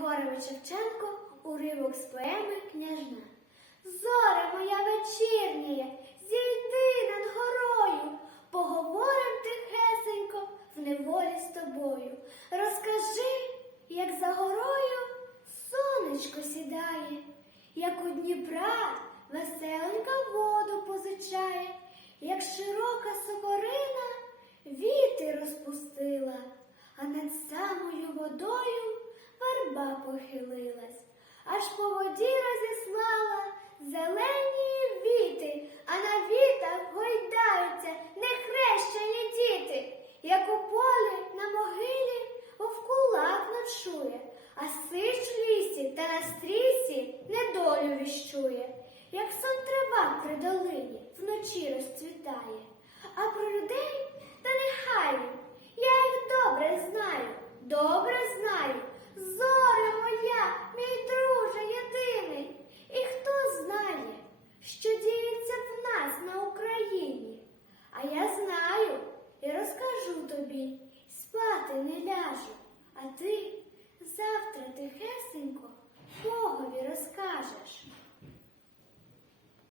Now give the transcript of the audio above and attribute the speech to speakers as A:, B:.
A: Григорович Шевченко, уривок з поеми Княжна. Зоре моя вечірнє, зійди над горою, поговорим тихесенько в неволі з тобою. Розкажи, як за горою сонечко сідає, як у Дніпра веселенька воду позичає, як широка сокорина віти розпустила, а над самою верба похилилась, аж по воді розіслала зелені віти, а на вітах гойдаються нехрещені діти, як у полі на могилі вовкулак ночує, а сич в лісі та на стрісі недолю віщує, як сон трава при долині вночі розцвітає, а про людей ляжу, а ти завтра тихесенько Богові розкажеш.